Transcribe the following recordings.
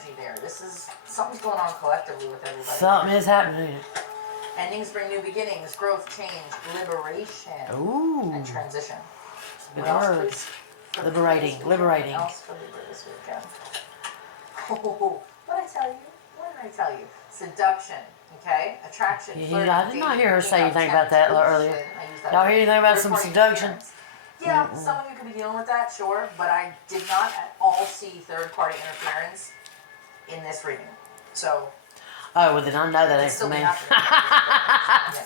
energy there. This is, something's going on collectively with everybody. Something is happening. Endings bring new beginnings, growth, change, liberation, Ooh. and transition. Good word. Liberating. Liberating. What else for Libra this weekend? Oh, what did I tell you? What did I tell you? Seduction, okay? Attraction. Yeah, I did not hear her say anything about that earlier. Y'all hear anything about some seduction? Yeah, some of you could be dealing with that, sure, but I did not at all see third-party interference in this reading. So. Oh, well then I know that ain't for me.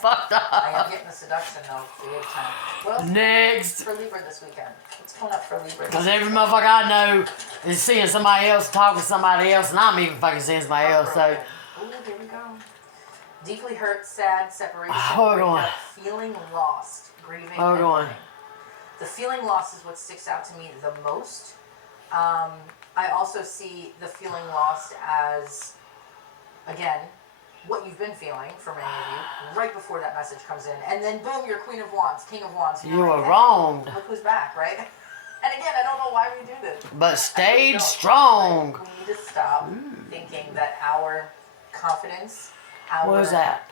Fucked up. I am getting the seduction though, big time. Well, next. For Libra this weekend. What's coming up for Libra? Because every motherfucker I know is seeing somebody else, talking to somebody else, and I'm even fucking seeing somebody else, so. Ooh, here we go. Deeply hurt, sad, separation, feeling lost, grieving, and mourning. The feeling lost is what sticks out to me the most. I also see the feeling lost as, again, what you've been feeling for many of you right before that message comes in. And then boom, you're Queen of Wands, King of Wands. You were wrong. Look who's back, right? And again, I don't know why we do this. But stayed strong. Like, we need to stop thinking that our confidence, our... What is that?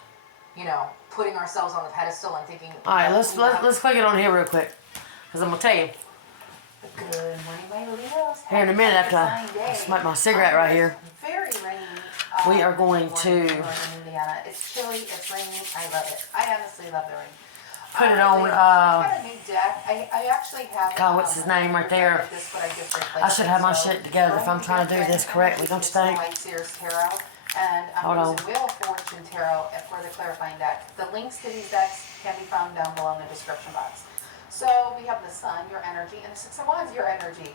You know, putting ourselves on the pedestal and thinking... Alright, let's click it on here real quick. Because I'm going to tell you. Good morning, my Leos. Here in a minute after I smoke my cigarette right here. Very rainy. We are going to... It's chilly, it's rainy, I love it. I honestly love the rain. Put it on, I've got a new deck. I actually have... God, what's his name right there? I should have my shit together if I'm trying to do this correctly, don't you think? And I'm using Wheel of Fortune Tarot for the clarifying deck. The links to these decks can be found down below in the description box. So we have the Sun, your energy, and the Six of Wands, your energy.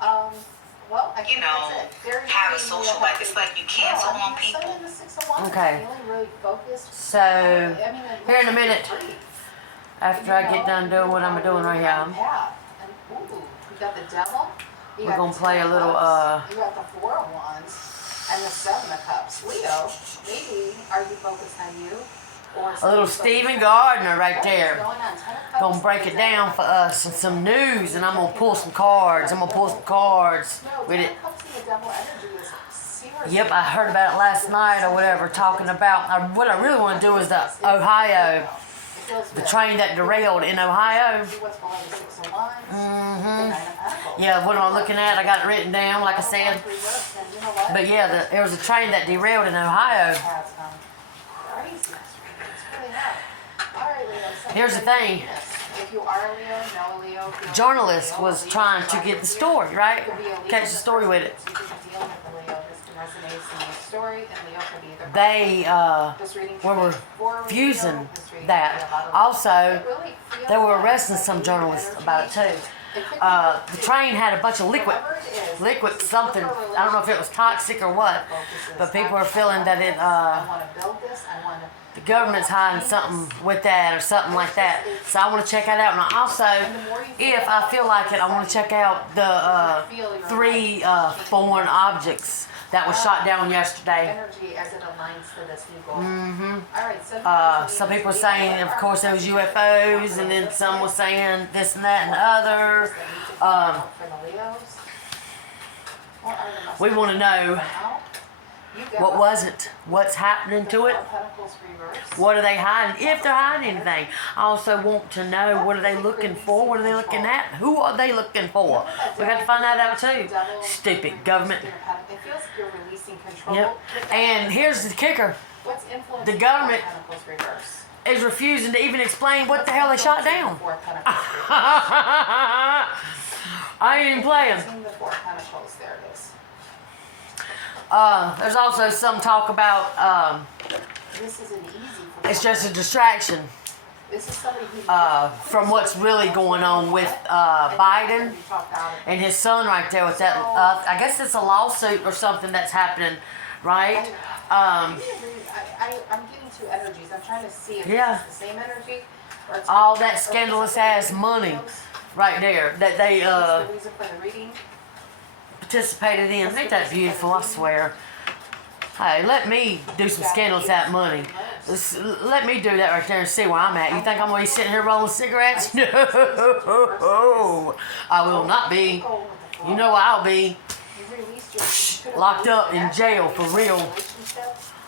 Well, I think that's it. Have a social life. It's like you cancel on people. Okay. Really focused. So, here in a minute, after I get done doing what I'm doing right here, We got the Devil. we're going to play a little, You got the Four of Wands and the Seven of Cups. Leo, maybe are you focused on you? Or a little Stephen Gardner right there. Gonna break it down for us and some news, and I'm gonna pull some cards. With it. Yep, I heard about it last night or whatever, talking about what I really want to do is the Ohio, the train that derailed in Ohio. Yeah, what am I looking at? I got it written down, like I said. But yeah, there was a train that derailed in Ohio. Here's the thing. Journalist was trying to get the story, right? Catch the story with it. They were refusing that. Also, they were arresting some journalists about it too. The train had a bunch of liquid something. I don't know if it was toxic or what, but people are feeling that it, the government's hiding something with that or something like that. So I want to check that out. And also, if I feel like it, I want to check out the 3 foreign objects that was shot down yesterday. Some people were saying, of course, there was UFOs, and then some were saying this and that and the other. We want to know, what was it? What's happening to it? What are they hiding? If they're hiding anything. I also want to know, what are they looking for? What are they looking at? Who are they looking for? We got to find that out too. Stupid government. Yep. And here's the kicker. The government is refusing to even explain what the hell they shot down. I ain't even playing. There's also some talk about it's just a distraction from what's really going on with Biden and his son right there with that. I guess it's a lawsuit or something that's happening, right? I'm getting 2 energies. I'm trying to see if it's the same energy. Or all that scandalous ass money right there that they participated in. Ain't that beautiful? I swear. Hey, let me do some scandalous ass money. Let me do that right there and see where I'm at. You think I'm going to be sitting here rolling cigarettes? No, I will not be. You know I'll be. locked up in jail for real.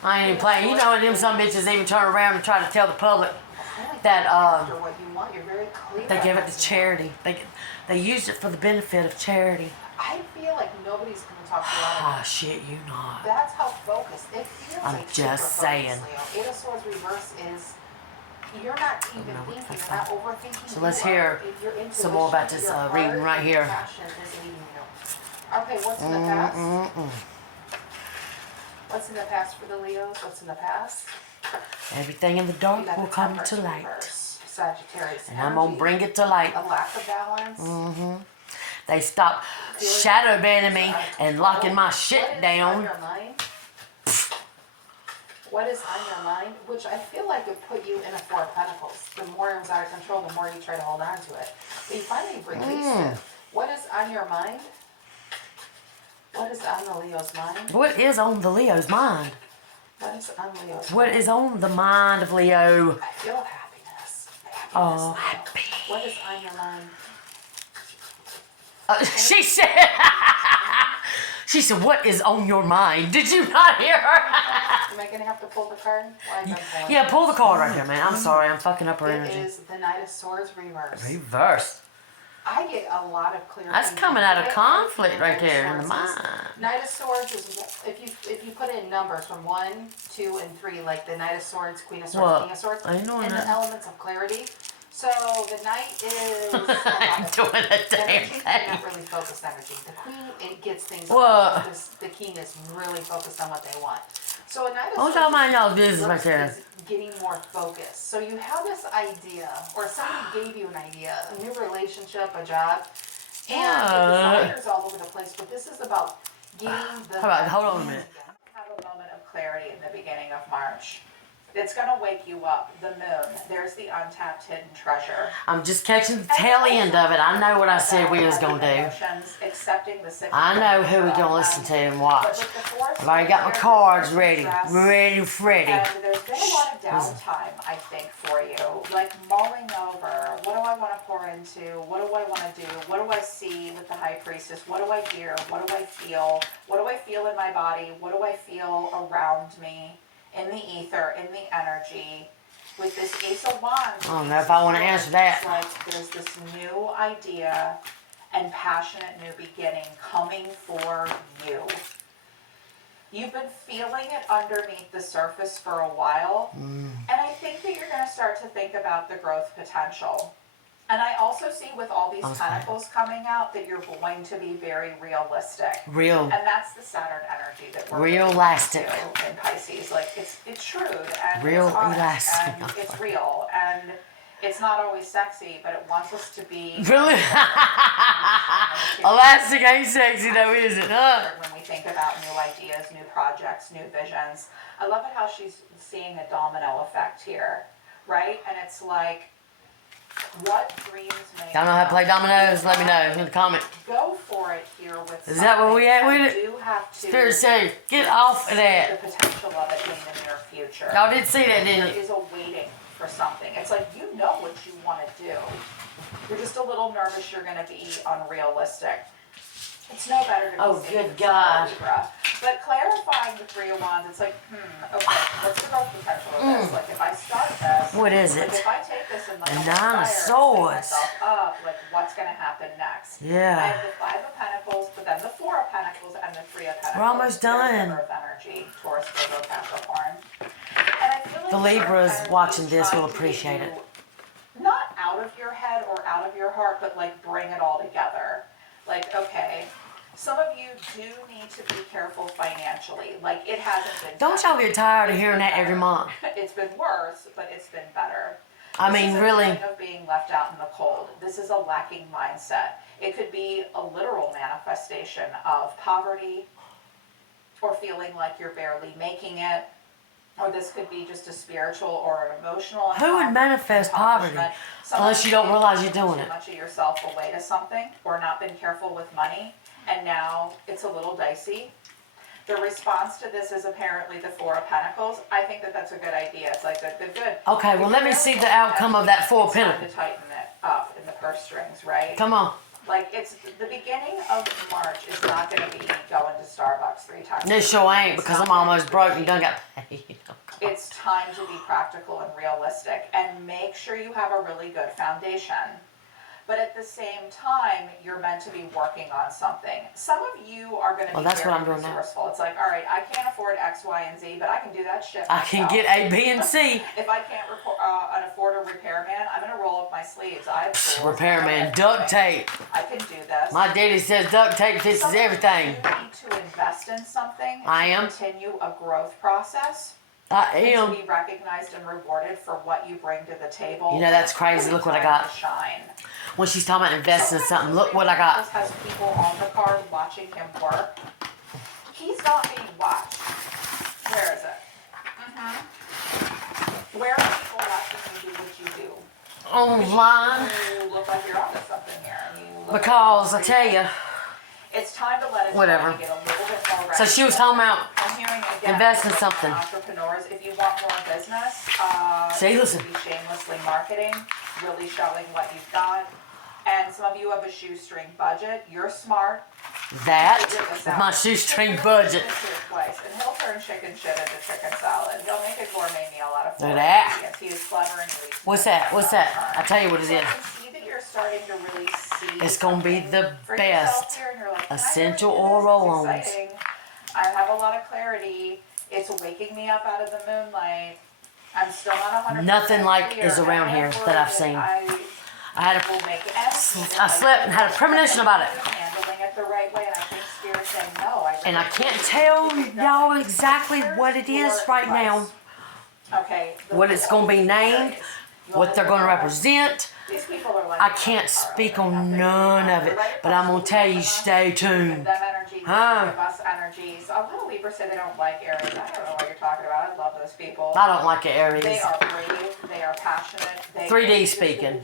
I ain't even playing. You know, and them some bitches even turn around and try to tell the public that they give it to charity. They used it for the benefit of charity. I feel like nobody's going to talk to you out of Ah, shit, you not. That's how focused. It feels I'm like just super saying. focused, Leo. Eight of Swords reverse is you're not even thinking, you're not overthinking. So let's hear some more about this reading right here. Okay, what's in the past? What's in the past for the Leos? What's in the past? Everything in the dark will come to light. Sagittarius and I'm going to bring it to light. A lack of balance. They stopped shadow banning me and locking my shit down. What is on your mind? Which I feel like would put you in a Four of Pentacles. The more it was out of control, the more you try to hold on to it. But you finally released it. What is on your mind? What is on the Leo's mind? What is on the Leo's mind? What is on Leo's mind? What is on the mind of Leo? I feel happiness. Oh, happy. What is on your mind? She said, what is on your mind? Did you not hear her? Am I going to have to pull the card? Yeah, pull the card right here, man. I'm sorry, I'm fucking up her energy. It is the Knight of Swords reverse. Reverse. I get a lot of clear. That's coming out of conflict right there in the mind. Knight of Swords is, if you put in numbers from 1, 2, and 3, like the Knight of Swords, Queen of Swords, King of Swords, I know and that. the elements of clarity. So the Knight is I'm doing a damn energy, thing. not really focused energy. The Queen, it gets things. What? The King is really focused on what they want. So a Knight of Don't Swords y'all mind y'all's business right there. is getting more focused. So you have this idea, or somebody gave you an idea, a new relationship, a job, and the desires all over the place. But this is about getting the. Hold on a minute. Have a moment of clarity in the beginning of March. It's going to wake you up. The moon. There's the untapped hidden treasure. I'm just catching the tail end of it. I know what I said we was going to do. I know who we're going to listen to and watch. I've already got my cards ready. Ready. And there's been a lot of downtime, I think, for you. Like mulling over, what do I want to pour into? What do I want to do? What do I see with the High Priestess? What do I hear? What do I feel? What do I feel in my body? What do I feel around me? In the ether, in the energy, with this Ace of Wands. I don't know if I want to answer that. It's like there's this new idea and passionate new beginning coming for you. You've been feeling it underneath the surface for a while, and I think that you're going to start to think about the growth potential. And I also see with all these pentacles coming out that you're going to be very realistic. Real. And that's the Saturn energy that we're realistic in Pisces. Like it's shrewd and real it's honest elastic. and it's real and it's not always sexy, but it wants us to be really. Elastic ain't sexy though, is it? When we think about new ideas, new projects, new visions. I love it how she's seeing a domino effect here, right? And it's like, what dreams may Y'all know how to play dominoes? Let me know in the comment. Go for it here with. Is that where we at with it? Do have to. Spirit say, get off of that. The potential of it in the near future. Y'all did see that, didn't There you? is a waiting for something. It's like you know what you want to do. You're just a little nervous. You're going to be unrealistic. It's no better to be safe good than God. Libra. But clarifying the Three of Wands, it's like, okay, what's the growth potential of this? Like, if I start this, What is like, it? if I take this and like, The fire Nine of and pick Swords. myself up, like, what's going to happen next? I Yeah. have the Five of Pentacles, but then the Four of Pentacles and the Three of Pentacles. We're almost done. Earth energy, Taurus, Virgo, Capricorn. And I feel like The Libras Earth energy watching is this trying to will get appreciate you it. Not out of your head or out of your heart, but like bring it all together. Like, okay, some of you do need to be careful financially. Like, it hasn't been. Don't y'all get tired of hearing that every better. month? It's been worse, but it's been better. I This mean, is a really. feeling of being left out in the cold. This is a lacking mindset. It could be a literal manifestation of poverty, or feeling like you're barely making it. Or this could be just a spiritual or an emotional. Who would manifest poverty? Unless you don't realize you're doing it. Too much of yourself away to something, or not been careful with money, and now it's a little dicey. The response to this is apparently the Four of Pentacles. I think that that's a good idea. It's like good. Okay, well, let me see the outcome of that Four of It's time Pentacles. to tighten it up in the purse strings, right? Come on. Like, it's the beginning of March is not going to be going to Starbucks 3 times. It sure ain't, because I'm almost broke and done got paid. It's time to be practical and realistic and make sure you have a really good foundation. But at the same time, you're meant to be working on something. Some of you are going to be very resourceful. It's like, all right, I can't afford X, Y, and Z, but I can do that shit myself. I can get A, B, and C. If I can't afford a repairman, I'm going to roll up my sleeves. I have tools. Repairman, duct tape. I can do this. My daddy says duct tape fixes everything. You need to invest in something to continue a growth process. I am. To be recognized and rewarded for what you bring to the table. You know, that's crazy. Look what I got. Shine. When she's talking about investing in something, look what I got. Has people on the card watching him work. He's not being watched. Where is it? Where are people watching you do what you do? Online. You look like you're onto something here. Because I tell you. It's time to let it whatever. Get a little bit more so she was talking about invest in something. Entrepreneurs, if you want more business, listen. Be shamelessly marketing, really showing what you've got. And some of you have a shoestring budget. You're smart. That is my shoestring budget. And he'll turn chicken shit into chicken salad. He'll make a gourmet meal out of food. That. He is clever and really. What's that? What's that? I tell you what it is. You're starting to really see. It's gonna be the best essential oil roll-ons. I have a lot of clarity. It's waking me up out of the moonlight. I'm still not 100%. Nothing like is around here that I've seen. I slept and had a premonition about it. Handling it the right way, and I think Spirit's saying no. And I can't tell y'all exactly what it is right now. Okay. What it's gonna be named, what they're gonna represent. I can't speak on none of it, but I'm gonna tell you, stay tuned. A lot of Libras say they don't like Aries. I don't know what you're talking about. I love those people. I don't like Aries. They are brave. They are passionate. 3D speaking.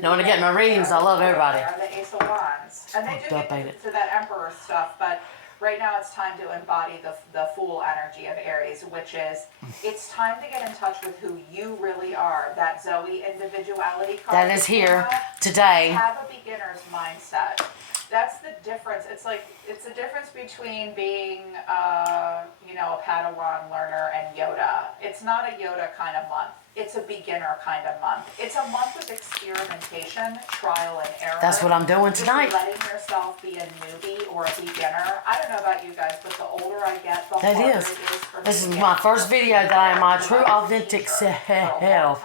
No, when I get my readings, I love everybody. They are the Ace of Wands, and they do get to that Emperor stuff, but. Right now it's time to embody the Fool energy of Aries, which is, it's time to get in touch with who you really are. That Zoe individuality card. That is here today. Have a beginner's mindset. That's the difference. It's like, it's the difference between being, a Padawan learner and Yoda. It's not a Yoda kind of month. It's a beginner kind of month. It's a month of experimentation, trial and error. That's what I'm doing tonight. Just letting yourself be a newbie or a beginner. I don't know about you guys, but the older I get, the harder it is for me. This is my first video that I am my true authentic self.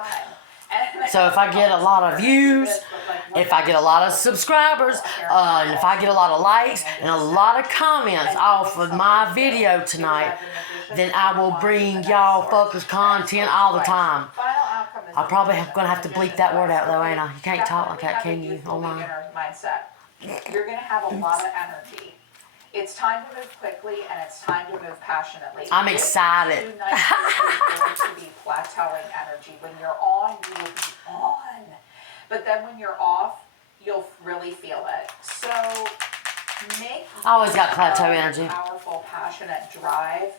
So if I get a lot of views, if I get a lot of subscribers, and if I get a lot of likes and a lot of comments off of my video tonight, then I will bring y'all focused content all the time. I'm probably gonna have to bleep that word out though, ain't I? You can't talk like that, can you? Online. You're gonna have a lot of energy. It's time to move quickly and it's time to move passionately. I'm excited. 2 nights is going to be plateauing energy. When you're on, you will be on. But then when you're off, you'll really feel it. So make I always got plateau energy. Powerful, passionate drive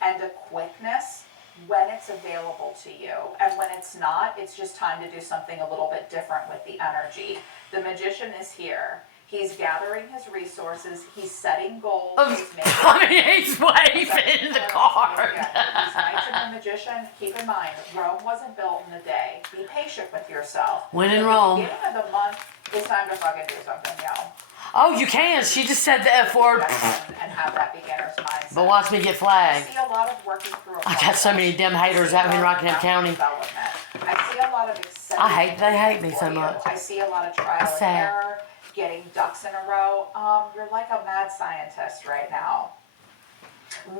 and a quickness when it's available to you. And when it's not, it's just time to do something a little bit different with the energy. The Magician is here. He's gathering his resources. He's setting goals. He's waving the card. He's Knights and the Magician. Keep in mind, Rome wasn't built in a day. Be patient with yourself. When in Rome. At the beginning of the month, it's time to fucking do something, Oh, you can. She just said the F word. And have that beginner's mindset. But watch me get flagged. I see a lot of working through I got so many damn haters out here in Rockingham County. I see a lot of they hate me so much. I see a lot of trial and error. Getting ducks in a row. You're like a mad scientist right now.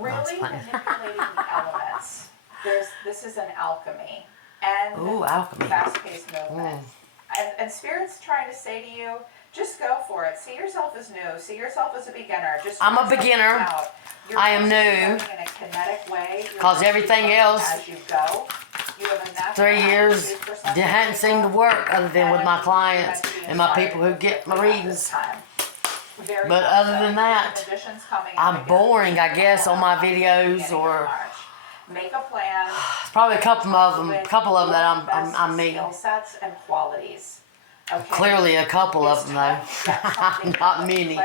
Really manipulating the elements. This is an alchemy. And alchemy. Fast-paced movement. And Spirit's trying to say to you, just go for it. See yourself as new. See yourself as a beginner. I'm a beginner. I am new. In a kinetic way. Because everything else, as you go. 3 years, hadn't seemed to work other than with my clients and my people who get my readings. But other than that, I'm boring, I guess, on my videos, or make a plan. Probably a couple of them that I'm meeting. Skill sets and qualities. Okay. Clearly a couple of them though. Not many.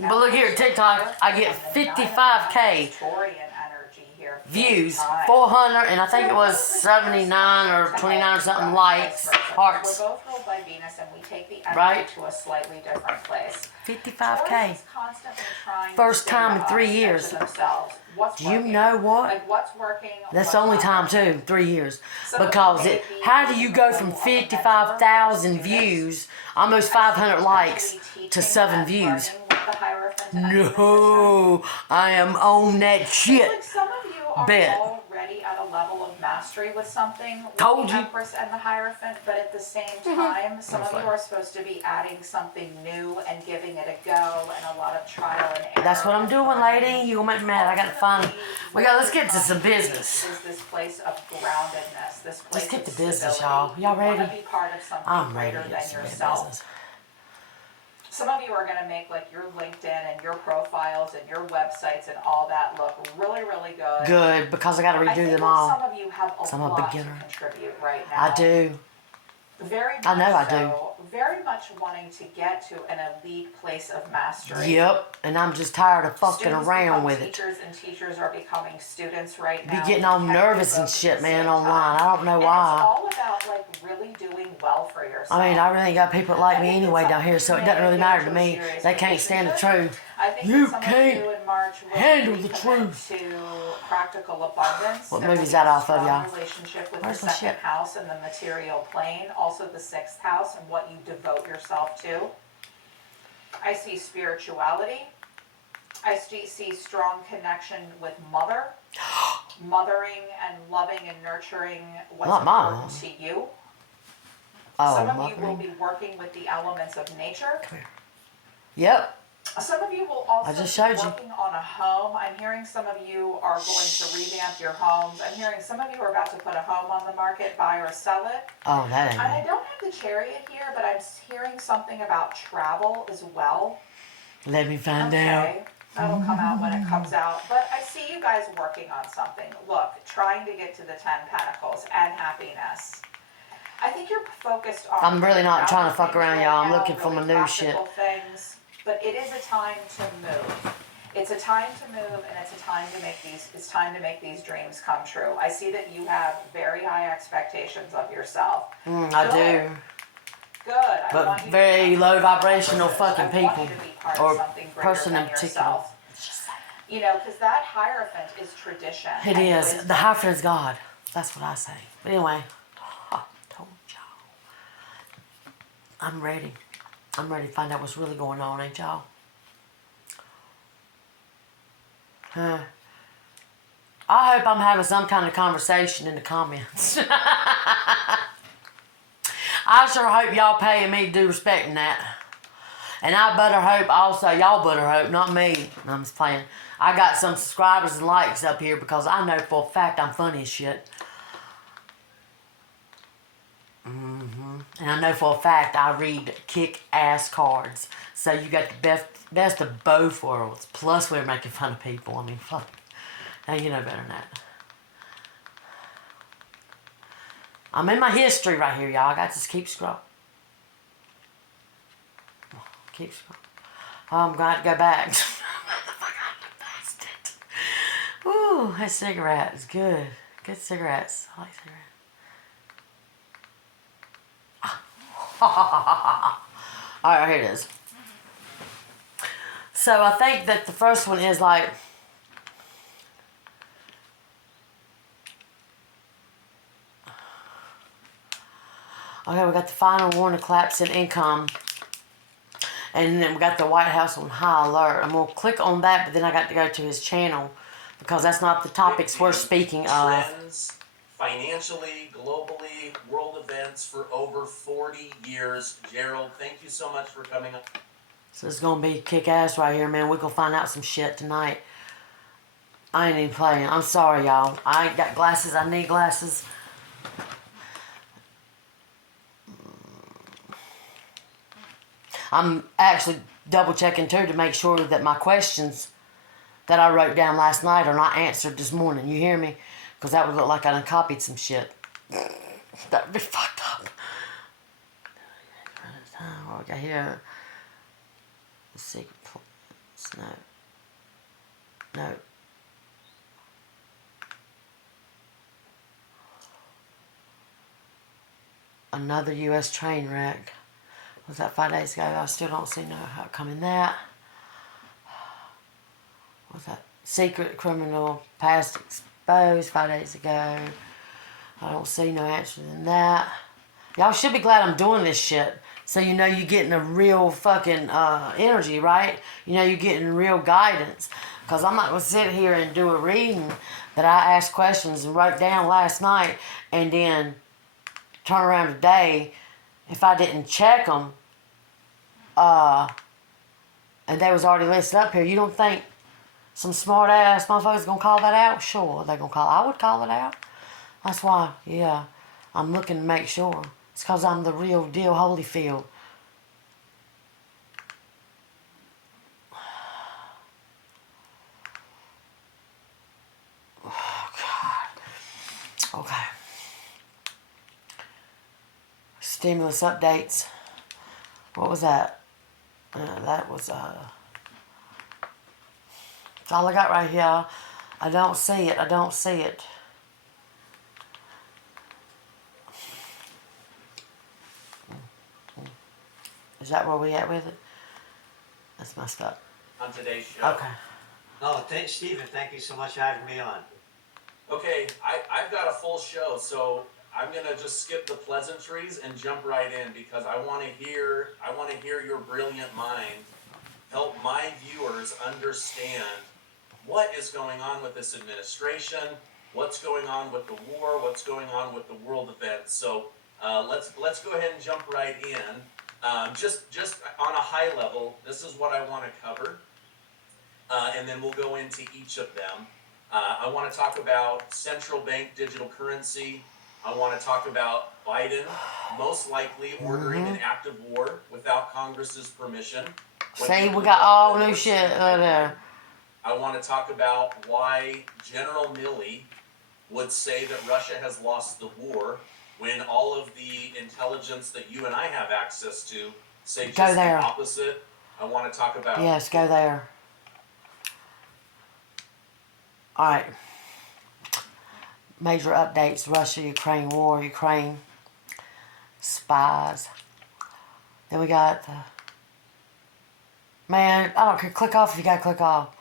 But look here, TikTok, I get 55K views, 400, and I think it was 79 or 29 or something likes, hearts. We're both ruled by Venus, and we take the energy Right? to a slightly different place. 55K. Constantly trying First to time in 3 years. Do you know what? Like what's working? That's the only time too, 3 years. Because how do you go from 55,000 views, almost 500 likes, to 7 views? No, I am on that shit. Like some of you are Bet. already at a level of mastery with something. With Told the you. Empress and the Hierophant, but at the same time, some of you are supposed to be adding something new and giving it a go and a lot of trial and error. That's what I'm doing, lady. You gonna make me mad. I gotta find. Let's get to some business. Is this place of groundedness? This place Let's get to of business, stability. y'all. Y'all You wanna ready? be part of something I'm ready greater to than get some yourself. business. Some of you are going to make like your LinkedIn and your profiles and your websites and all that look really, really good. Good, because I gotta I redo think them that all. some of you have a I'm a lot beginner. to contribute right now. I do. Very much I know I so. Very much wanting to get to an elite place of mastery. Yep, and I'm just tired of fucking Students around become with it. teachers, and teachers are becoming students right now. Be getting all You can't nervous do and both at shit, the man, same online. time. I don't know And why. it's all about like really doing well for yourself. I mean, I really ain't got people that like I me think that anyway some down of here, you so it may doesn't really get matter into to a me. serious They can't stand the relationship. truth. I think You that some can't of you in March will handle the recommit truth. to practical abundance. What There movie's will be that a off of, strong y'all? relationship with Where's the my second shit? house and the material plane, also the sixth house and what you devote yourself to. I see spirituality. I see strong connection with mother, mothering and loving and nurturing what's Not important mom. to you. Oh, Some of you will mothering. be working with the elements of nature. Come here. Yep. Some of you will also I just be showed you. working on a home. I'm hearing some of you are going to revamp your homes. I'm hearing some of you are about to put a home on the market, buy or sell it. Oh, that And I ain't don't have the Chariot here, but I'm hearing something about travel as well. it. Let me find out. Okay, that'll come out when it comes out. But I see you guys working on something. Look, trying to get to the 10 Pentacles and happiness. I think you're focused on... I'm really not trying to fuck around, right y'all. I'm now, looking for really my new shit. practical things. But it is a time to move. It's a time to move, and it's a time to make these. It's time to make these dreams come true. I see that you have very high expectations of yourself. I do. Good. I want But you to very be low part of vibrational something. fucking I want people. you to be part Or of something greater person than in particular. yourself. You know, because that Hierophant is tradition. It and is. wisdom. The Hierophant is God. That's what I say. But anyway, I told y'all. I'm ready. I'm ready to find out what's really going on, ain't y'all? Huh. I hope I'm having some kind of conversation in the comments. I sure hope y'all paying me due respect in that. And I better hope also, y'all better hope, not me. I'm just playing. I got some subscribers and likes up here because I know for a fact I'm funny as shit. And I know for a fact I read kick-ass cards. So you got the best of both worlds. Plus we're making fun of people. I mean, fuck. Now you know better than that. I'm in my history right here, y'all. I got to just keep scrolling. Keep scrolling. I'm going to go back. Ooh, that cigarette is good. Good cigarettes. I like cigarettes. Alright, here it is. So I think that the first one is like... Okay, we got the final warning, collapse in income. And then we got the White House on high alert. I'm going to click on that, but then I got to go to his channel because that's not the topics we're speaking of. Trends, financially, globally, world events for over 40 years. Gerald, thank you so much for coming up. So it's going to be kick-ass right here, man. We're going to find out some shit tonight. I ain't even playing. I'm sorry, y'all. I ain't got glasses. I need glasses. I'm actually double-checking, too, to make sure that my questions that I wrote down last night are not answered this morning. You hear me? Because that would look like I done copied some shit. That would be fucked up. What we got here? The secret plans. No. No. Another U.S. train wreck. Was that 5 days ago? I still don't see no outcome in that. What's that? Secret criminal past exposed 5 days ago. I don't see no answer in that. Y'all should be glad I'm doing this shit. So you know you're getting a real fucking energy, right? You know you're getting real guidance. Because I'm not going to sit here and do a reading that I asked questions and wrote down last night and then turn around today if I didn't check them and they was already listed up here. You don't think some smart ass motherfuckers gonna call that out? Sure, they gonna call. I would call it out. That's why, yeah, I'm looking to make sure. It's because I'm the real deal Holyfield. Oh, God. Okay. Stimulus updates. What was that? That was, that's all I got right here. I don't see it. I don't see it. Is that where we at with it? That's messed up. On today's show. Okay. Oh, Stephen, thank you so much for having me on. Okay, I've got a full show, so I'm gonna just skip the pleasantries and jump right in because I want to hear your brilliant mind help my viewers understand what is going on with this administration, what's going on with the war, what's going on with the world events. So let's go ahead and jump right in. Just on a high level, this is what I want to cover, and then we'll go into each of them. I want to talk about central bank digital currency. I want to talk about Biden most likely ordering an act of war without Congress's permission. See, we got all new shit there. I want to talk about why General Milley would say that Russia has lost the war when all of the intelligence that you and I have access to say just the opposite. I want to talk about... Yes, go there. Alright. Major updates. Russia-Ukraine war. Ukraine. Spies. Then we got the... Man, I don't care. Click off if you gotta click off.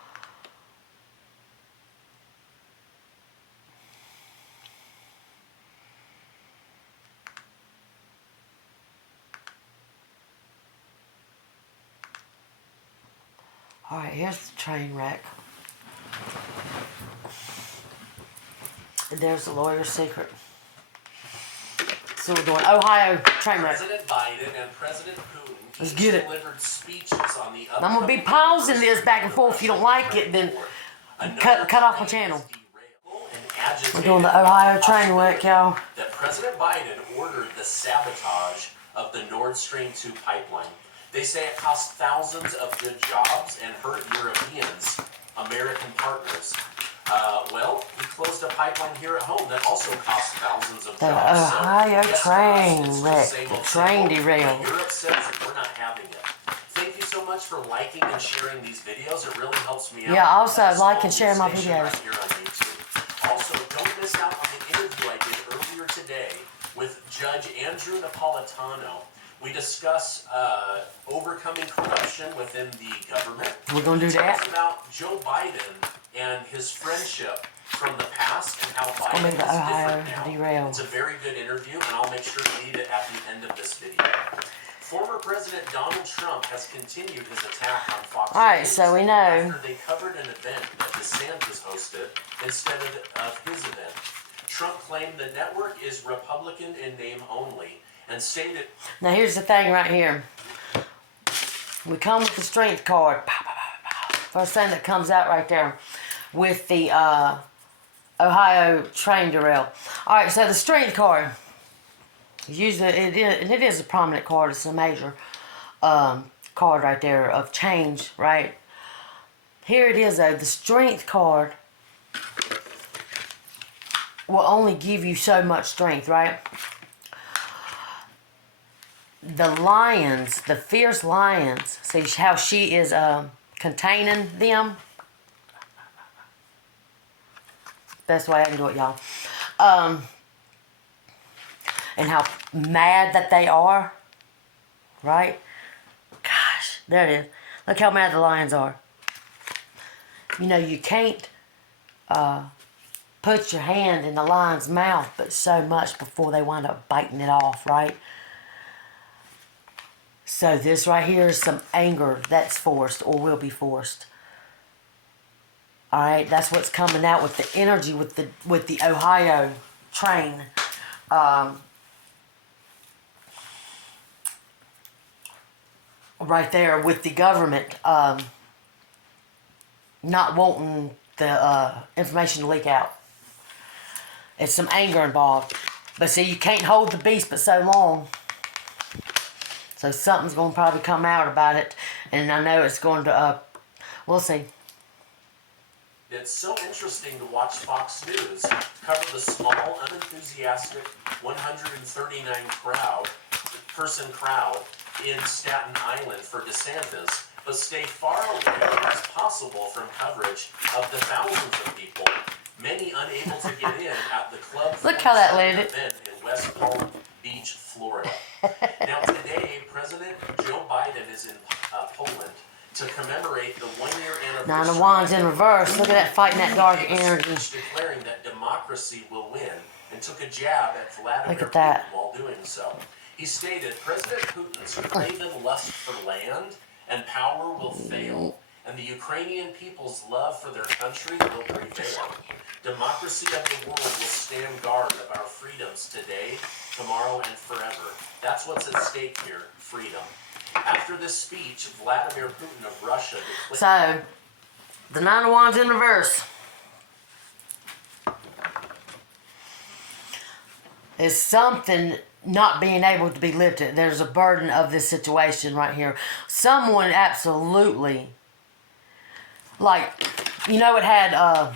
Alright, here's the train wreck. And there's the lawyer's secret. So we're doing Ohio train wreck. President Biden and President Putin Let's get it. delivered speeches on the I'm gonna be pausing this back and forth. If you don't like it, then cut off my channel. We're doing the Ohio train wreck, y'all. That President Biden ordered the sabotage of the Nord Stream 2 pipeline. They say it cost thousands of good jobs and hurt Europeans, American partners. Well, we closed a pipeline here at home that also cost thousands of The jobs. Ohio train wreck. The The train derailed. Europe says we're not having it. Thank you so much for liking and sharing these videos. It really helps me out. Yeah, also like and share my videos. Right here on YouTube. Also, don't miss out on the interview I did earlier today with Judge Andrew Napolitano. We discuss overcoming corruption within the government. We're going to do that. We talk about Joe Biden and his friendship from the past and how Biden is different now. Derail. It's a very good interview, and I'll make sure to leave it at the end of this video. Former President Donald Trump has continued his attack on Fox News. Alright, so we know. After they covered an event that DeSantis hosted instead of his event. Trump claimed the network is Republican in name only and stated... Now here's the thing right here. We come with the strength card. First thing that comes out right there with the Ohio train derail. Alright, so the strength card. Usually it is a prominent card. It's a major card right there of change, right? Here it is though. The strength card will only give you so much strength, right? the lions, the fierce lions, see how she is containing them? Best way I can do it, y'all. And how mad that they are. Right? Gosh, there it is. Look how mad the lions are. You know, you can't put your hand in the lion's mouth but so much before they wind up biting it off, right? So this right here is some anger that's forced or will be forced. Alright, that's what's coming out with the energy with the Ohio train. Right there with the government not wanting the information to leak out. It's some anger involved. But see, you can't hold the beast but so long. So something's going to probably come out about it. And I know it's going to, we'll see. It's so interesting to watch Fox News cover the small, unenthusiastic 139 person crowd in Staten Island for DeSantis, but stay far away as possible from coverage of the thousands of people, many unable to get in at the club. Look how that landed. Event in West Palm Beach, Florida. Now today, President Joe Biden is in Poland to commemorate the 1-year anniversary. Nine of Wands in reverse. Look at that, fighting that dark energy. Declaring that democracy will win, and took a jab at Vladimir Look at that. Putin while doing so. He stated, President Putin's craven lust for land and power will fail, and the Ukrainian people's love for their country will prevail. Democracy of the world will stand guard of our freedoms today, tomorrow, and forever. That's what's at stake here, freedom. After this speech, Vladimir Putin of Russia declared... So, the Nine of Wands in reverse is something not being able to be lifted. There's a burden of this situation right here. Someone absolutely, like, you know, it had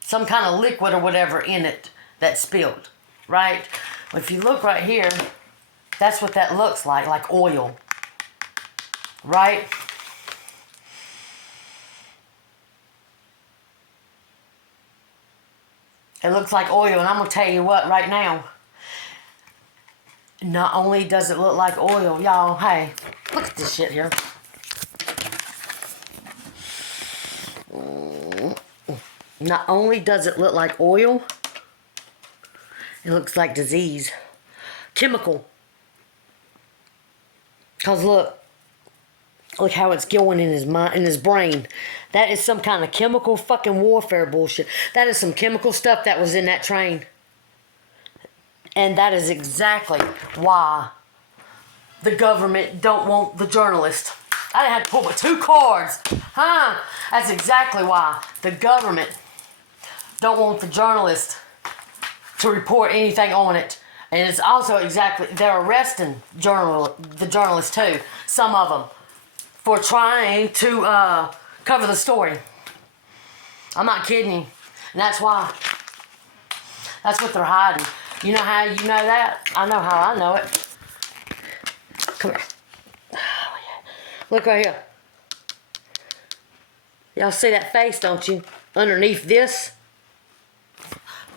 some kind of liquid or whatever in it that spilled, right? If you look right here, that's what that looks like oil, right? It looks like oil, and I'm going to tell you what right now. Not only does it look like oil, y'all, hey, look at this shit here. Not only does it look like oil, it looks like disease. Chemical. Because look how it's going in his mind, in his brain. That is some kind of chemical fucking warfare bullshit. That is some chemical stuff that was in that train. And that is exactly why the government don't want the journalist. I didn't have to pull but 2 cards. Huh? That's exactly why the government don't want the journalist to report anything on it. And it's also exactly, they're arresting the journalists too, some of them, for trying to cover the story. I'm not kidding you. And that's why. That's what they're hiding. You know how you know that? I know how I know it. Come here. Look right here. Y'all see that face, don't you? Underneath this.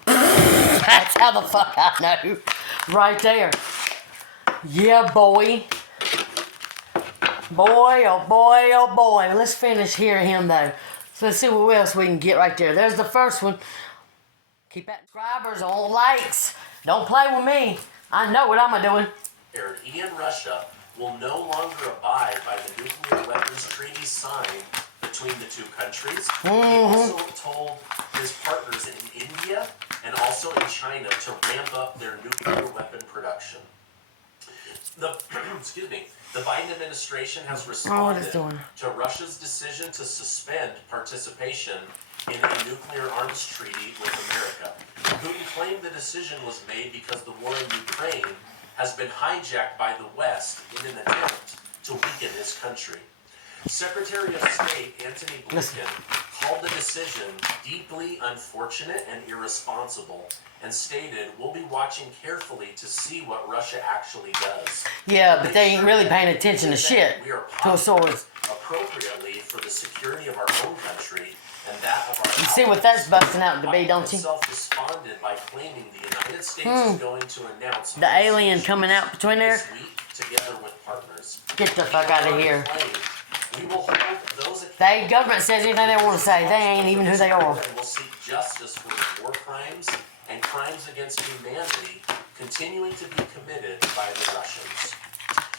That's how the fuck I know. Right there. Yeah, boy. Boy, oh boy, oh boy. Let's finish hearing him though. So let's see what else we can get right there. There's the first one. Keep that subscribers on likes. Don't play with me. I know what I'm doing. He and Russia will no longer abide by the nuclear weapons treaty signed between the two countries. He also told his partners in India and also in China to ramp up their nuclear weapon production. The Biden administration has responded to Russia's decision to suspend participation in a nuclear arms treaty with America. Putin claimed the decision was made because the war in Ukraine has been hijacked by the West in an attempt to weaken his country. Secretary of State Antony Blinken called the decision deeply unfortunate and irresponsible, and stated, "We'll be watching carefully to see what Russia actually does." Yeah, but they ain't really paying attention to shit. We are To swords. appropriately for the security of our own country and that of our You see what that's busting out to be, don't you? Himself responded by claiming the United States is going to announce The alien coming out between there. this week together with partners. Get the fuck out of here. We will hold those The government says anything they want to say. They ain't even who they are. and will seek justice for war crimes and crimes against humanity continuing to be committed by the Russians.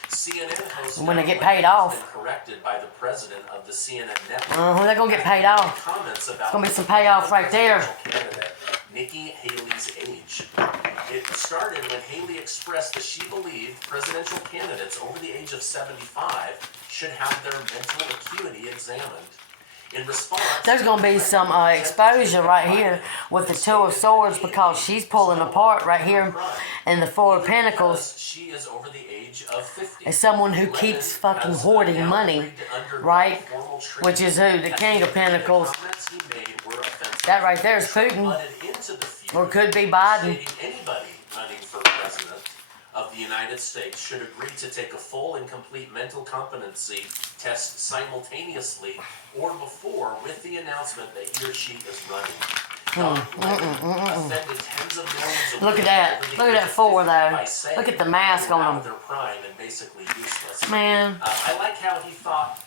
CNN host When they get paid off. has been corrected by the president of the CNN network. They're gonna get paid off. Comments about It's gonna be some payoff right there. candidate Nikki Haley's age. It started when Haley expressed that she believed presidential candidates over the age of 75 should have their mental acuity examined. In response, There's gonna be some exposure right here with the Two of Swords because she's pulling apart right here in the Four of Pentacles. She is over the age of 50. As someone who keeps fucking hoarding money, right? Which is who? The King of Pentacles. That right there is Putin. Or could be Biden. Anybody running for president of the United States should agree to take a full and complete mental competency test simultaneously or before with the announcement that he or she is running. Offended tens of millions of Look at that. Look at that four though. by saying Look at the mask on they're out them. of their prime and basically useless. Man. I like how he thought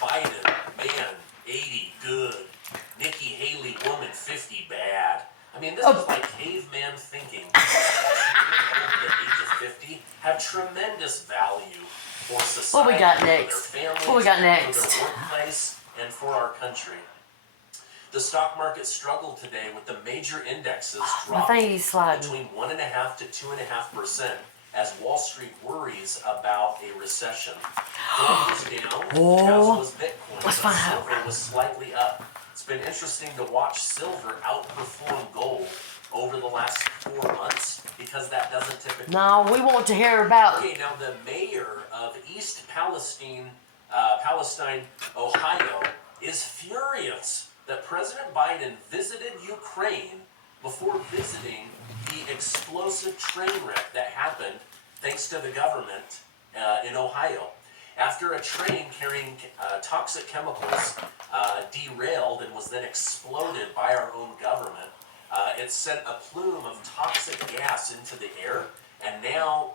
Biden, man, 80, good. Nikki Haley, woman, 50, bad. I mean, this is like caveman thinking. At the age of 50 have tremendous value for society, What we got for next? their families, What we got for next? their workplace, and for our country. The stock market struggled today with the major indexes I dropping think he's sliding. between 1.5% to 2.5% as Wall Street worries about a recession. Gold was down, as was Bitcoin, Let's but find out. silver was slightly up. It's been interesting to watch silver outperform gold over the last 4 months because that doesn't typically. No, we want to hear about. Okay, now the mayor of East Palestine, Ohio, is furious that President Biden visited Ukraine before visiting the explosive train wreck that happened thanks to the government in Ohio. After a train carrying toxic chemicals derailed and was then exploded by our own government, it sent a plume of toxic gas into the air, and now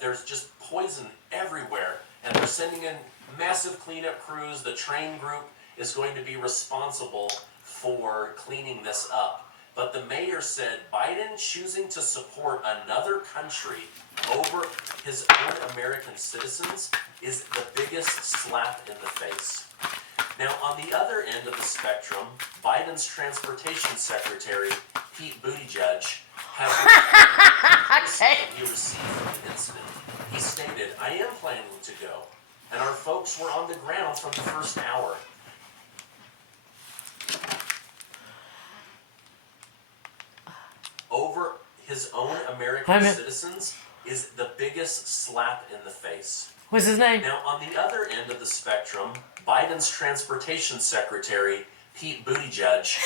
there's just poison everywhere. And they're sending in massive cleanup crews. The train group is going to be responsible for cleaning this up. But the mayor said Biden choosing to support another country over his own American citizens is the biggest slap in the face. Now, on the other end of the spectrum, Biden's transportation secretary, Pete Buttigieg, has he received from the incident. He stated, "I am planning to go, and our folks were on the ground from the first hour." Over his own American citizens is the biggest slap in the face. What's his name? Now, on the other end of the spectrum, Biden's transportation secretary, Pete Buttigieg,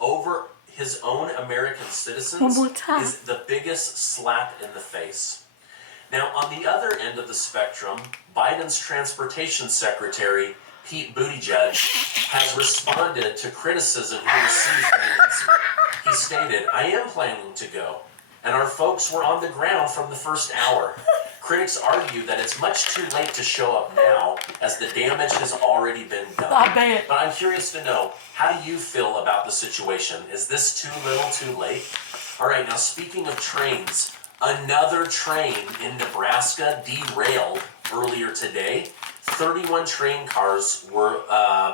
over his own American citizens One more time. is the biggest slap in the face. Now, on the other end of the spectrum, Biden's transportation secretary, Pete Buttigieg, has responded to criticism he received from the incident. He stated, "I am planning to go, and our folks were on the ground from the first hour. Critics argue that it's much too late to show up now, as the damage has already been done." I bet. But I'm curious to know, how do you feel about the situation? Is this too little, too late? All right, now speaking of trains, another train in Nebraska derailed earlier today. 31 train cars were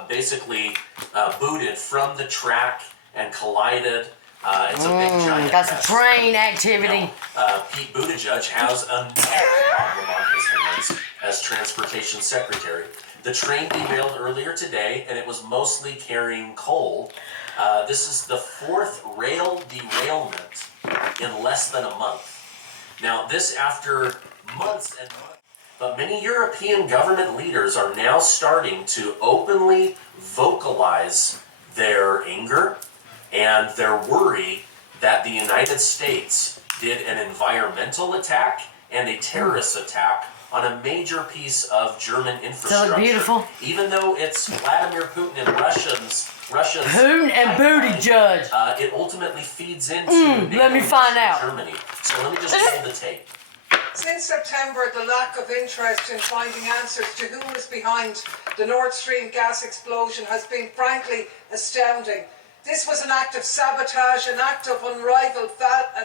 basically booted from the track and collided. It's a big giant Got some mess. train activity. Pete Buttigieg has another problem on his hands as transportation secretary. The train derailed earlier today, and it was mostly carrying coal. This is the 4th rail derailment in less than a month. Now, this after months and months. But many European government leaders are now starting to openly vocalize their anger and their worry that the United States did an environmental attack and a terrorist attack on a major piece of German infrastructure. So beautiful. Even though it's Vladimir Putin and Russia's Putin and Booty Judge. It ultimately feeds into let me find out. Germany. So let me just roll the tape. Since September, the lack of interest in finding answers to who was behind the Nord Stream gas explosion has been frankly astounding. This was an act of sabotage, an act of unrivaled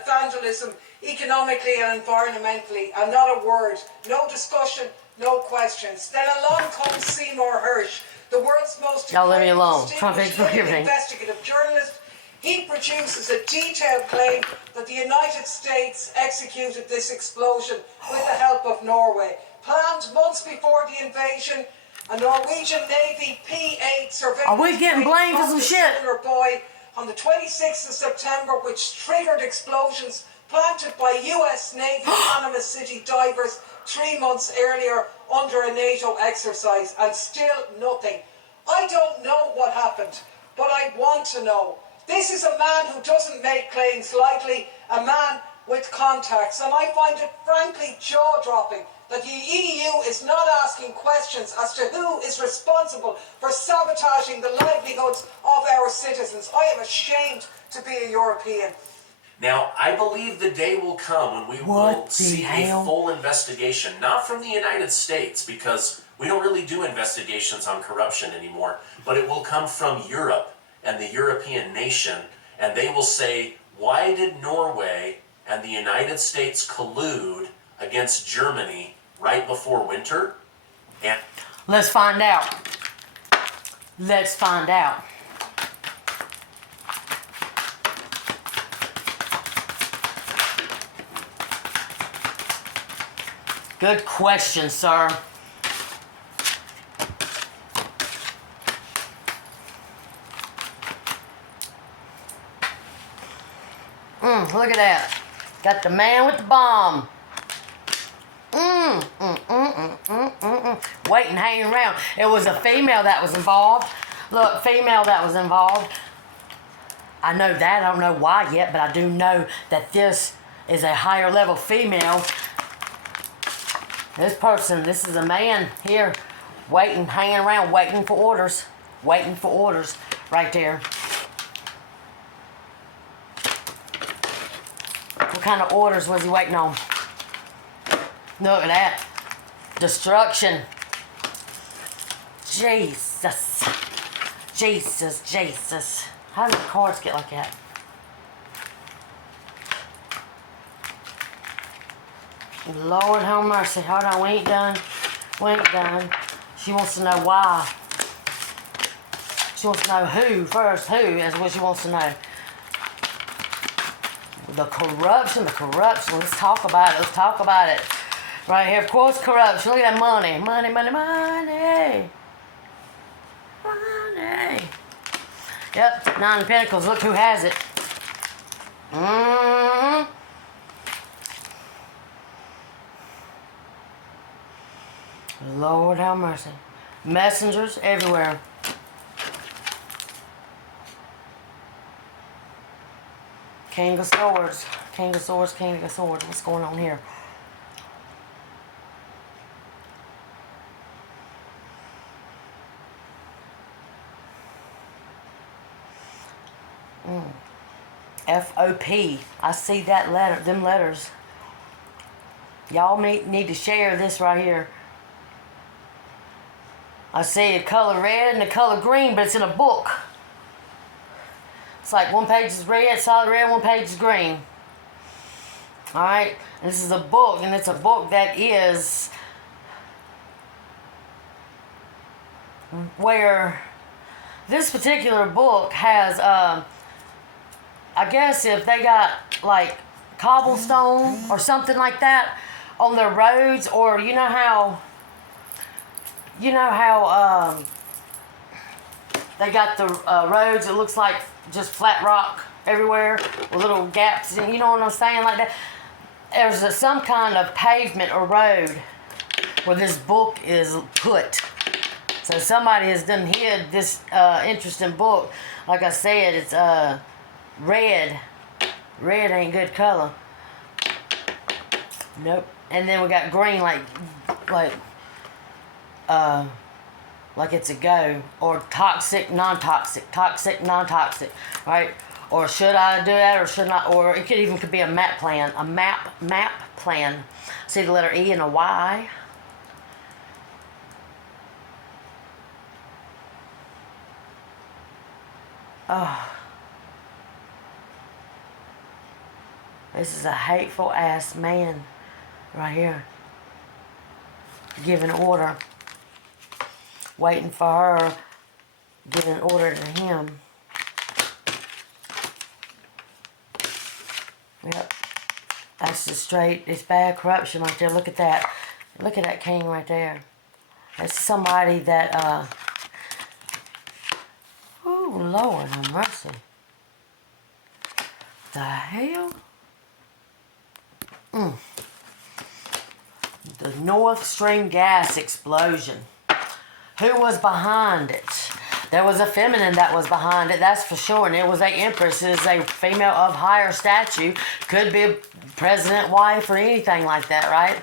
vandalism, economically and environmentally, and not a word, no discussion, no questions. Then along comes Seymour Hersh, the world's most distinguished investigative journalist. He produces a detailed claim that the United States executed this explosion with the help of Norway. Planned months before the invasion, a Norwegian Navy P-8 surveillance Are we getting blamed for some shit? Buoy on the 26th of September, which triggered explosions planted by US Navy Panama City divers 3 months earlier under a NATO exercise, and still nothing. I don't know what happened, but I want to know. This is a man who doesn't make claims lightly, a man with contacts, and I find it frankly jaw-dropping that the EU is not asking questions as to who is responsible for sabotaging the livelihoods of our citizens. I am ashamed to be a European. Now, I believe the day will come when we will see a full investigation, not from the United States, because we don't really do investigations on corruption anymore, but it will come from Europe and the European nation, and they will say, why did Norway and the United States collude against Germany right before winter? And let's find out. Let's find out. Good question, sir. Look at that. Got the man with the bomb. Waiting, hanging around. It was a female that was involved. Look, female that was involved. I know that. I don't know why yet, but I do know that this is a higher level female. This is a man here, waiting, hanging around, waiting for orders. Waiting for orders right there. What kind of orders was he waiting on? Look at that. Destruction. Jesus. Jesus, Jesus. How did the cards get like that? Lord have mercy. Hold on, we ain't done. We ain't done. She wants to know why. She wants to know who first. Who is what she wants to know. The corruption. Let's talk about it. Let's talk about it. Right here, of course, corruption. Look at that money. Money, money, money. Money. Yep, 9 of Pentacles. Look who has it. Lord have mercy. Messengers everywhere. King of Swords. King of Swords, King of Swords. What's going on here? FOP. I see that letter, them letters. Y'all need to share this right here. I see a color red and a color green, but it's in a book. It's like one page is red, solid red, one page is green. Alright, and this is a book, and it's a book that is where this particular book has, I guess if they got like cobblestone or something like that on their roads, or you know how they got the roads, it looks like just flat rock everywhere with little gaps. You know what I'm saying? Like that. There's some kind of pavement or road where this book is put. So somebody has done hid this interesting book. Like I said, it's red. Red ain't good color. Nope. And then we got green, like it's a go, or toxic, non-toxic, toxic, non-toxic, right? Or should I do that, or should not? Or it could be a map plan, map plan. See the letter E and a Y. Oh, this is a hateful ass man right here, giving order, waiting for her, giving order to him. Yep, that's just straight. It's bad corruption right there. Look at that. Look at that king right there. That's somebody that oh, Lord have mercy. The hell? The Nord Stream gas explosion. Who was behind it? There was a feminine that was behind it, that's for sure. And it was a empress. It is a female of higher stature. Could be a president wife or anything like that, right?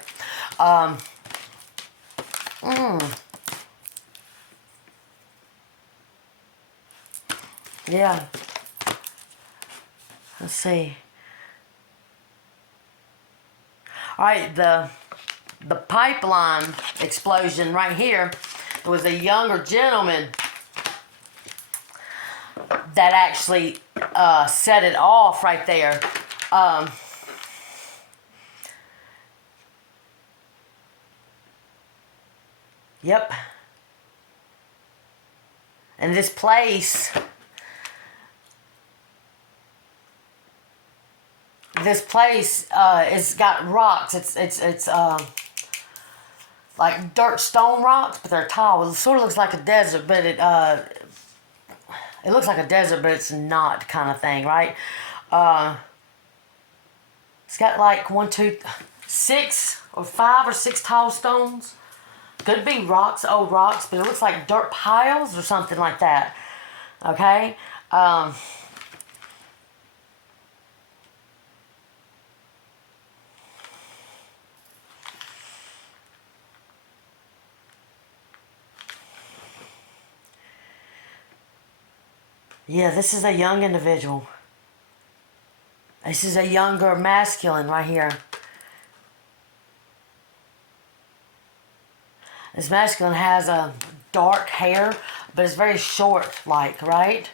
Yeah. Let's see. Alright, the pipeline explosion right here. It was a younger gentleman that actually set it off right there. Yep. And this place, it's got rocks. It's like dirt stone rocks, but they're tall. It sort of looks like a desert, but it looks like a desert, but it's not, kind of thing, right? It's got like 6 or 5 or 6 tall stones. Could be rocks, old rocks, but it looks like dirt piles or something like that. Okay? Yeah, this is a young individual. This is a younger masculine right here. This masculine has a dark hair, but it's very short, like, right?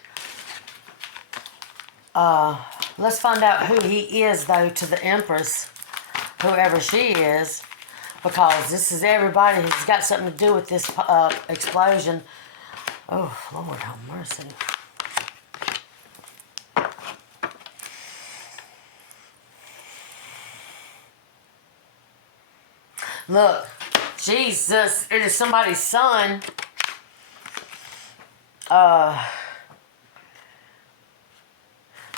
Let's find out who he is, though, to the Empress, whoever she is, because this is everybody who's got something to do with this explosion. Oh, Lord have mercy. Look, Jesus, it is somebody's son.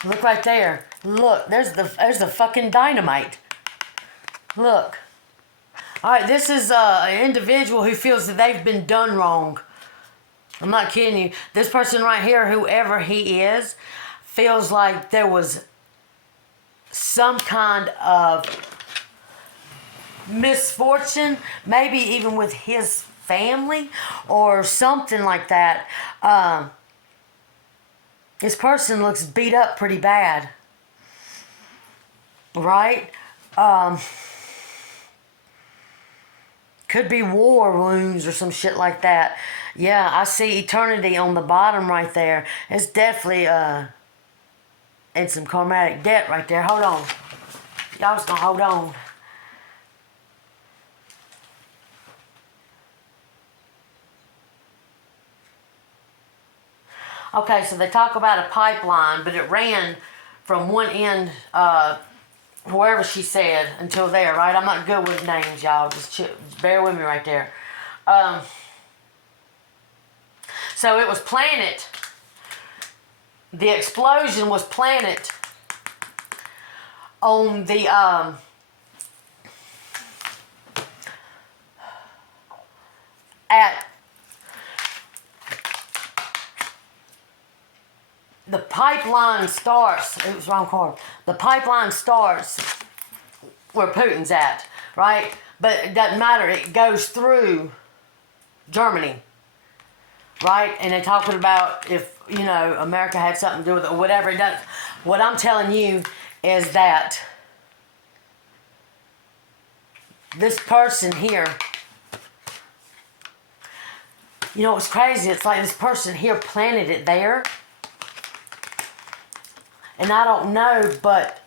Look right there. Look, there's the fucking dynamite. Look. Alright, this is an individual who feels that they've been done wrong. I'm not kidding you. This person right here, whoever he is, feels like there was some kind of misfortune, maybe even with his family or something like that. This person looks beat up pretty bad, right? Could be war wounds or some shit like that. Yeah, I see eternity on the bottom right there. It's definitely in some karmatic debt right there. Hold on, y'all just gonna hold on. Okay, so they talk about a pipeline, but it ran from one end, wherever she said, until there, right? I'm not good with names, y'all. Just bear with me right there. So it was planted the explosion was planted on the at the pipeline starts. It was wrong card. The pipeline starts where Putin's at, right? But it doesn't matter. It goes through Germany, right? And they're talking about if, you know, America had something to do with it or whatever. It does. What I'm telling you is that this person here, you know, it's crazy. It's like this person here planted it there. And I don't know, but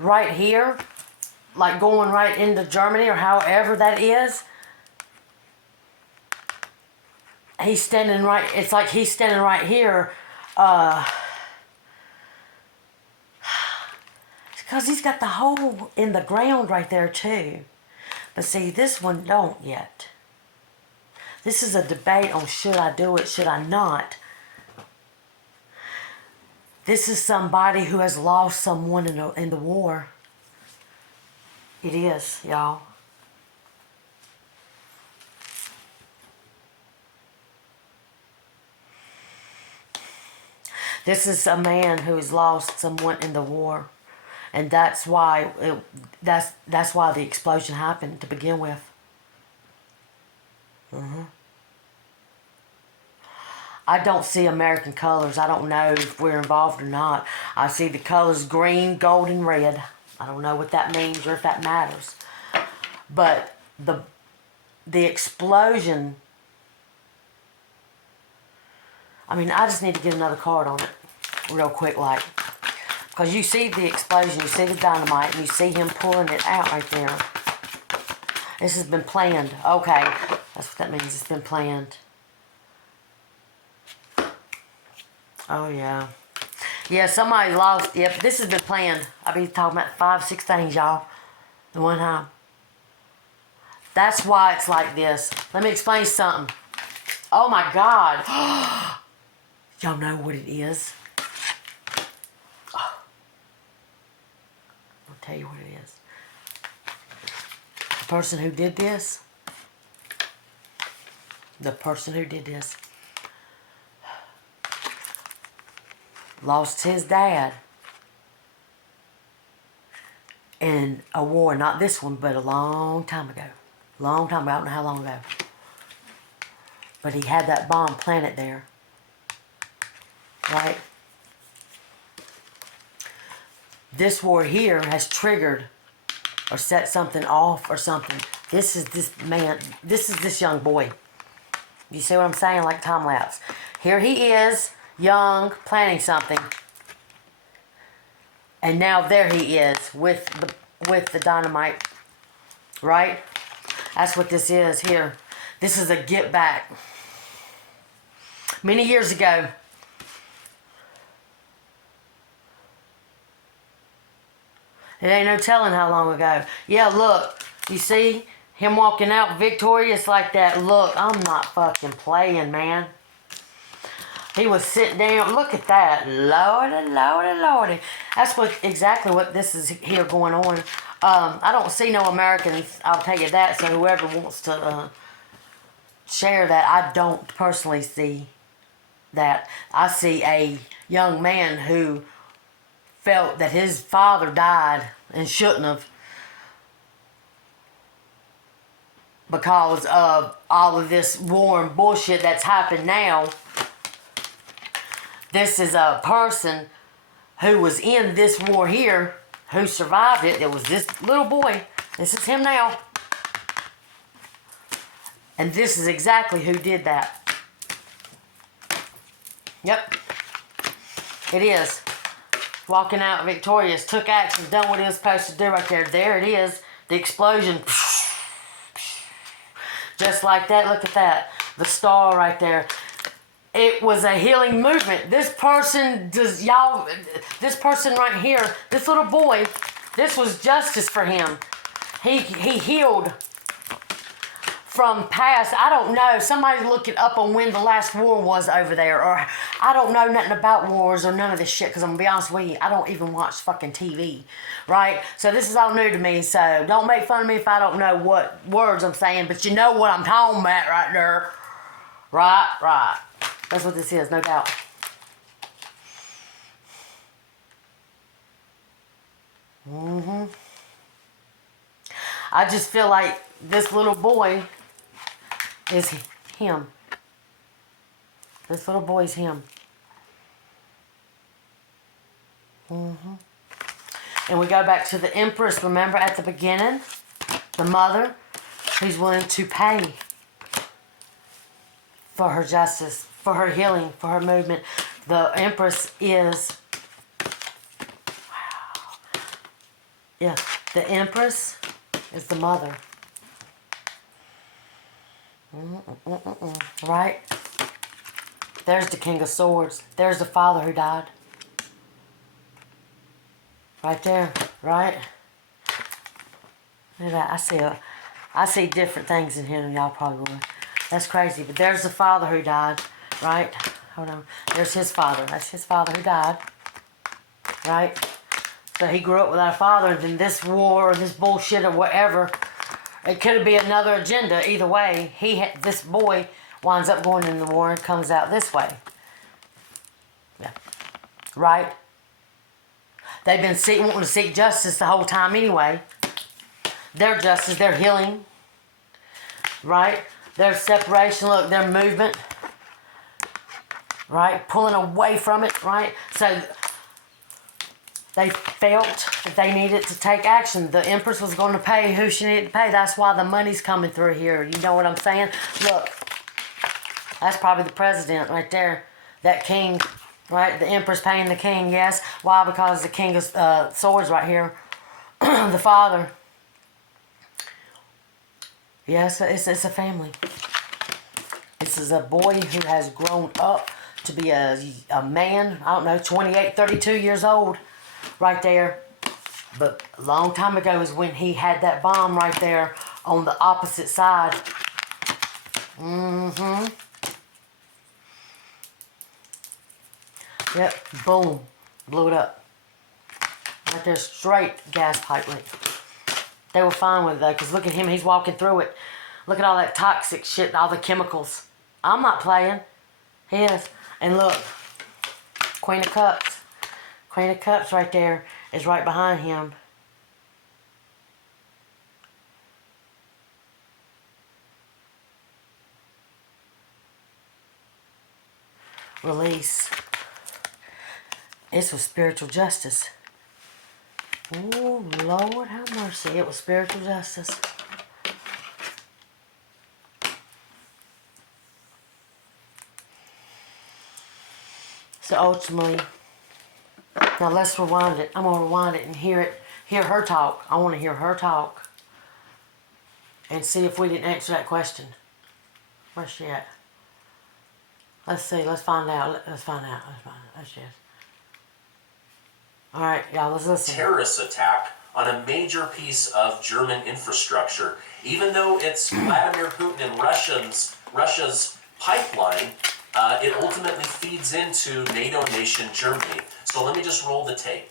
right here, like going right into Germany or however that is, he's standing right, it's like he's standing right here, because he's got the hole in the ground right there too. But see, this one don't yet. This is a debate on should I do it, should I not. This is somebody who has lost someone in the war. It is, y'all. This is a man who has lost someone in the war, and that's why that's why the explosion happened to begin with. I don't see American colors. I don't know if we're involved or not. I see the colors green, gold, and red. I don't know what that means or if that matters. But the explosion, I mean, I just need to get another card on it real quick, like. Because you see the explosion, you see the dynamite, and you see him pulling it out right there. This has been planned. Okay, that's what that means. It's been planned. Oh, yeah. Yeah, somebody lost. Yep, this has been planned. I'll be talking about 5, 6 things, y'all. The one time. That's why it's like this. Let me explain something. Oh, my God. Y'all know what it is? I'll tell you what it is. The person who did this. The person who did this. Lost his dad in a war, not this one, but a long time ago. Long time ago, I don't know how long ago. But he had that bomb planted there. Right? This war here has triggered or set something off or something. This is this man, this is this young boy. You see what I'm saying? Like time lapse. Here he is. Young, planning something, and now there he is with the dynamite, right? That's what this is here. This is a get back. Many years ago, it ain't no telling how long ago. Yeah, look, you see him walking out victorious like that. Look, I'm not fucking playing, man. He was sitting down. Look at that. Lordy, lordy, lordy. That's exactly what this is here going on. I don't see no Americans, I'll tell you that. So whoever wants to share that, I don't personally see that. I see a young man who felt that his father died and shouldn't have because of all of this war and bullshit that's happened now. This is a person who was in this war here, who survived it. It was this little boy. This is him now. And this is exactly who did that. Yep. It is. Walking out victorious, took action, done what he was supposed to do right there. There it is. The explosion. Just like that. Look at that. The star right there. It was a healing movement. This person this person right here, this little boy, this was justice for him. He healed from past. I don't know. Somebody look it up on when the last war was over there. Or I don't know nothing about wars or none of this shit. Because I'm going to be honest with you, I don't even watch fucking TV. Right? So this is all new to me. So don't make fun of me if I don't know what words I'm saying. But you know what I'm talking about right there. Right. That's what this is, no doubt. I just feel like this little boy is him. This little boy's him. And we go back to the Empress, remember at the beginning? The mother who's willing to pay for her justice, for her healing, for her movement. The Empress is... Wow. Yeah, the Empress is the mother. Right? There's the King of Swords. There's the father who died. Right there, right? Look at that. I see different things in here than y'all probably would. That's crazy. But there's the father who died, right? Hold on. There's his father. That's his father who died, right? So he grew up without a father, and then this war or this bullshit or whatever, it could be another agenda. Either way, this boy winds up going in the war and comes out this way. Yeah. Right? They've been wanting to seek justice the whole time anyway. Their justice, their healing. Right? Their separation, look, their movement. Right? Pulling away from it, right? So they felt that they needed to take action. The Empress was going to pay who she needed to pay. That's why the money's coming through here. You know what I'm saying? Look, that's probably the president right there. That king, right? The Empress paying the king, yes. Why? Because the King of Swords right here. The father. Yes, it's a family. This is a boy who has grown up to be a man, I don't know, 28, 32 years old. Right there. But a long time ago is when he had that bomb right there on the opposite side. Yep, boom. Blew it up. Right there, straight gas pipe leak. They were fine with it though, because look at him, he's walking through it. Look at all that toxic shit, all the chemicals. I'm not playing. He is. And look, Queen of Cups. Queen of Cups right there is right behind him. Release. This was spiritual justice. Oh, Lord have mercy. It was spiritual justice. So ultimately, now let's rewind it. I'm going to rewind it and hear her talk. I want to hear her talk. And see if we didn't answer that question. Where's she at? Let's see. Let's find out. Let's find out. Let's just. Alright, y'all, let's listen. Terrorist attack on a major piece of German infrastructure. Even though it's Vladimir Putin and Russia's pipeline, it ultimately feeds into NATO nation Germany. So let me just roll the tape.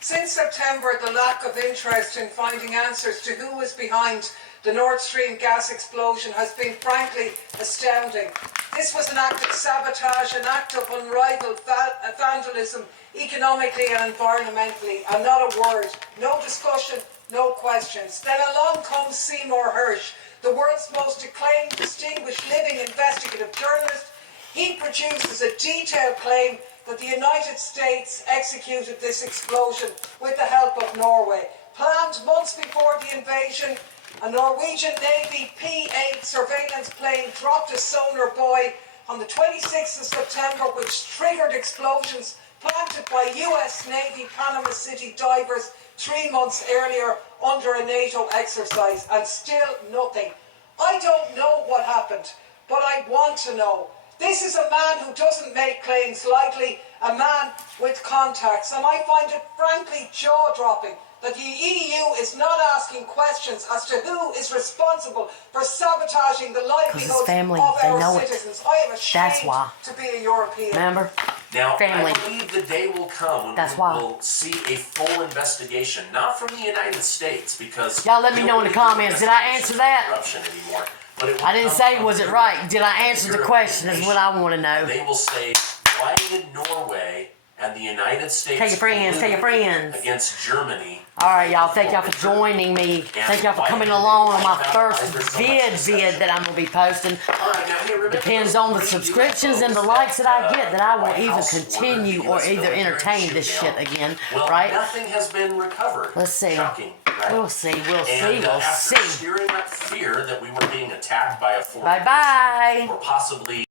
Since September, the lack of interest in finding answers to who was behind the Nord Stream gas explosion has been frankly astounding. This was an act of sabotage, an act of unrivaled vandalism, economically and environmentally, and not a word, no discussion, no questions. Then along comes Seymour Hersh, the world's most acclaimed, distinguished living investigative journalist. He produces a detailed claim that the United States executed this explosion with the help of Norway. Planned months before the invasion, a Norwegian Navy P-8 surveillance plane dropped a sonar buoy on the 26th of September, which triggered explosions planted by US Navy Panama City divers 3 months earlier under a NATO exercise, and still nothing. I don't know what happened, but I want to know. This is a man who doesn't make claims lightly, a man with contacts, and I find it frankly jaw-dropping that the EU is not asking questions as to who is responsible for sabotaging the livelihoods family, of they our know it. citizens. I am ashamed That's why. to be a European. Remember? Now, Family. I believe the day will come when That's we why. will see a full investigation, not from the United States, because Y'all let me we know don't in the really do comments. Did I answer investigations that? on corruption anymore. But it will I didn't come say from was it Europe. right. Did I answer the question is what I want to know. They will say, why did Norway and the United States Tell your friends, tell your collude friends. against Germany? Alright, y'all. Thank y'all for joining me. Thank y'all for coming along on my first vid that I'm going to be posting. All right, now, hey, remember Depends those on the three subscriptions and the UFOs likes that I get that I will White either House continue ordered or US either military entertain to this shoot shit down? again. Well, Right? nothing has been recovered. Let's see. Shocking, right? We'll see. We'll see. And We'll after see. stirring up fear that we were being attacked by a foreign Bye bye. nation, or possibly